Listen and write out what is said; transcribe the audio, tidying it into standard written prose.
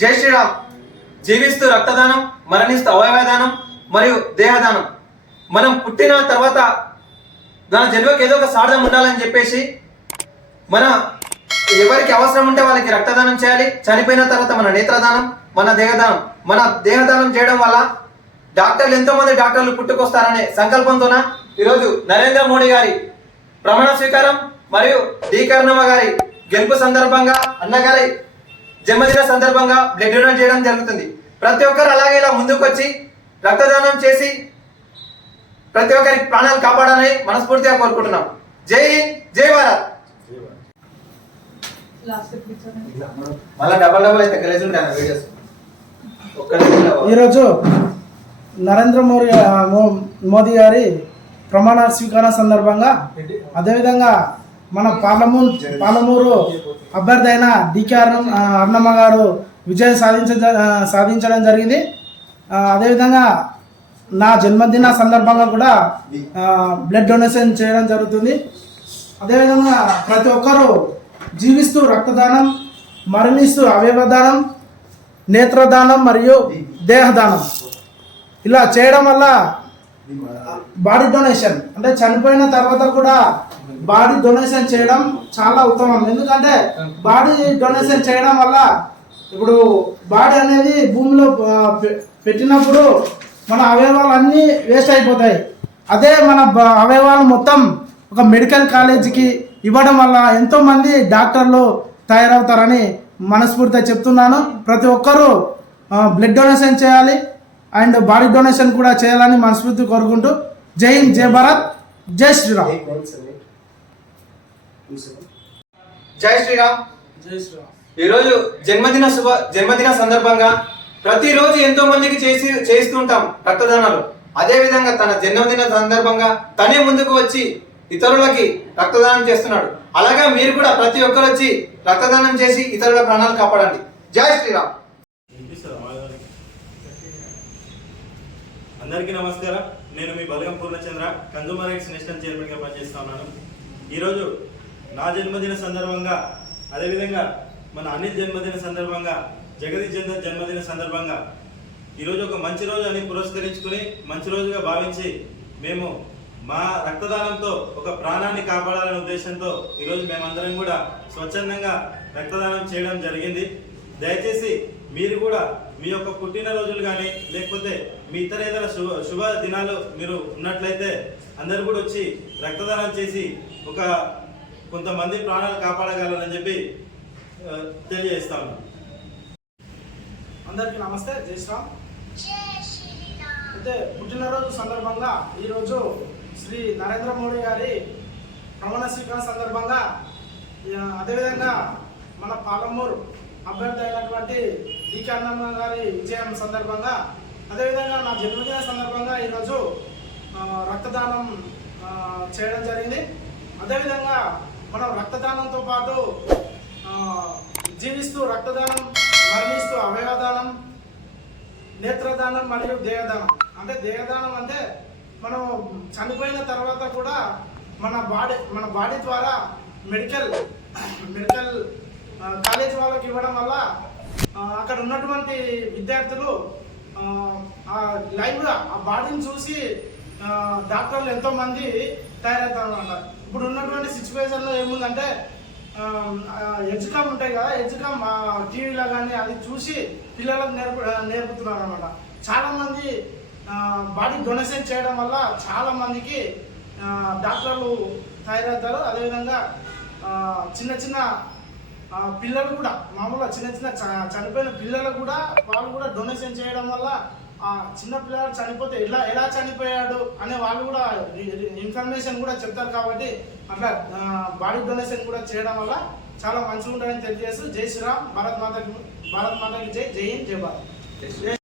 జై శ్రీరామ్. జీవిస్తూ రక్తదానం, మరణిస్తూ అవయవదానం మరియు దేహదానం. మనం పుట్టిన తర్వాత మన జన్మకి ఏదో ఒక సార్థం ఉండాలని చెప్పేసి మన ఎవరికి అవసరం ఉంటే వాళ్ళకి రక్తదానం చేయాలి. చనిపోయిన తర్వాత మన నేత్రదానం, మన దేహదానం చేయడం వల్ల ఎంతో మంది డాక్టర్లు పుట్టుకొస్తారనే సంకల్పంతోన ఈరోజు నరేంద్ర మోడీ గారి ప్రమాణ స్వీకారం మరియు డి కరుణమ్మ గారి గెలుపు సందర్భంగా, అన్నగారి జన్మదిన సందర్భంగా బ్లడ్ డొనేట్ చేయడం జరుగుతుంది. ప్రతి ఒక్కరు అలాగే ఇలా ముందుకు వచ్చి రక్తదానం చేసి ప్రతి ఒక్కరికి ప్రాణాలు కాపాడాలని మనస్ఫూర్తిగా కోరుకుంటున్నాం. జై హింద్, జై భారత్. ఈరోజు నరేంద్ర మోదీ గారి ప్రమాణ స్వీకారం సందర్భంగా, అదేవిధంగా మన పాలమూరు అభ్యర్థి అయిన డికే అరుణమ్మ గారు విజయం సాధించడం జరిగింది. అదేవిధంగా నా జన్మదిన సందర్భంగా కూడా బ్లడ్ డొనేషన్ చేయడం జరుగుతుంది. అదేవిధంగా ప్రతి ఒక్కరూ జీవిస్తూ రక్తదానం, మరణిస్తూ అవయవదానం, నేత్రదానం మరియు దేహదానం ఇలా చేయడం వల్ల బాడీ డొనేషన్ అంటే చనిపోయిన తర్వాత కూడా బాడీ డొనేషన్ చేయడం చాలా ఉత్తమం. ఎందుకంటే బాడీ డొనేషన్ చేయడం వల్ల ఇప్పుడు బాడీ అనేది భూమిలో పెట్టినప్పుడు మన అవయవాలు అన్నీ వేస్ట్ అయిపోతాయి. అదే మన అవయవాలు మొత్తం ఒక మెడికల్ కాలేజీకి ఇవ్వడం వల్ల ఎంతోమంది డాక్టర్లు తయారవుతారని మనస్ఫూర్తిగా చెప్తున్నాను. ప్రతి ఒక్కరూ బ్లడ్ డొనేషన్ చేయాలి అండ్ బాడీ డొనేషన్ కూడా చేయాలని మనస్ఫూర్తి కోరుకుంటూ జై హింద్, జై భారత్, జై శ్రీరామ్. జై శ్రీరామ్. ఈరోజు జన్మదిన సందర్భంగా ప్రతిరోజు ఎంతో మందికి చేస్తుంటాం రక్తదానాలు. అదే విధంగా తన జన్మదిన సందర్భంగా తనే ముందుకు వచ్చి ఇతరులకి రక్తదానం చేస్తున్నాడు. అలాగే మీరు కూడా ప్రతి ఒక్కరు వచ్చి రక్తదానం చేసి ఇతరుల ప్రాణాలు కాపాడండి. జై శ్రీరామ్. అందరికీ నమస్కారం. నేను మీ బలగం పూర్ణచంద్ర, కన్జ్యూమర్ రైట్స్ నేషనల్ చైర్మన్గా పనిచేస్తా ఉన్నాను. ఈరోజు నా జన్మదిన సందర్భంగా, అదేవిధంగా మన అనిల్ జన్మదిన సందర్భంగా, జగదీష్ జన్మదిన సందర్భంగా ఈరోజు ఒక మంచి రోజు అని పురస్కరించుకుని మంచి రోజుగా భావించి మేము మా రక్తదానంతో ఒక ప్రాణాన్ని కాపాడాలనే ఉద్దేశంతో ఈరోజు మేమందరం కూడా స్వచ్ఛందంగా రక్తదానం చేయడం జరిగింది. దయచేసి మీరు కూడా మీ యొక్క పుట్టినరోజులు కానీ లేకపోతే మీ ఇతర ఏదైనా శుభ దినాలు మీరు ఉన్నట్లయితే అందరూ కూడా వచ్చి రక్తదానం చేసి ఒక కొంతమంది ప్రాణాలు కాపాడగలరని చెప్పి తెలియజేస్తాను. అందరికీ నమస్తే, జై శ్రీరామ్. అయితే పుట్టినరోజు సందర్భంగా ఈరోజు శ్రీ నరేంద్ర మోడీ గారి ప్రమాణ స్వీకారం సందర్భంగా, అదేవిధంగా మన పాలమూరు అభ్యర్థి అయినటువంటి డికే అరుణమ్మ గారి విజయం సందర్భంగా, అదేవిధంగా నా జన్మదిన సందర్భంగా ఈరోజు రక్తదానం చేయడం జరిగింది. అదేవిధంగా మనం రక్తదానంతో పాటు జీవిస్తూ రక్తదానం, మరణిస్తూ అవయవదానం, నేత్రదానం మరియు దేహదానం. అంటే దేహదానం అంటే మనం చనిపోయిన తర్వాత కూడా మన బాడీ ద్వారా మెడికల్ కాలేజ్ వాళ్ళకి ఇవ్వడం వల్ల అక్కడ ఉన్నటువంటి విద్యార్థులు లైవ్గా ఆ బాడీని చూసి డాక్టర్లు ఎంతోమంది తయారవుతారు అన్నమాట. ఇప్పుడు ఉన్నటువంటి సిచ్యువేషన్లో ఏముందంటే ఎడ్యుకమ్ ఉంటాయి కదా, ఎడ్యుకమ్ టీవీలో కానీ అది చూసి పిల్లలకు నేర్పుతున్నారు అనమాట. చాలామంది బాడీ డొనేషన్ చేయడం వల్ల చాలామందికి డాక్టర్లు తయారవుతారు. అదేవిధంగా చిన్న పిల్లలు కూడా, మామూలుగా చిన్న చనిపోయిన పిల్లలు కూడా వాళ్ళు కూడా డొనేషన్ చేయడం వల్ల చిన్న పిల్లలు చనిపోతే ఎలా చనిపోయాడు అనే వాళ్ళు కూడా ఇన్ఫర్మేషన్ కూడా చెప్తారు. కాబట్టి అట్లా బాడీ డొనేషన్ కూడా చేయడం వల్ల చాలా మంచిగా ఉంటుందని తెలియజేస్తూ జై శ్రీరామ్. భారత్ మాతకి జై. జై హింద్, జై భారత్.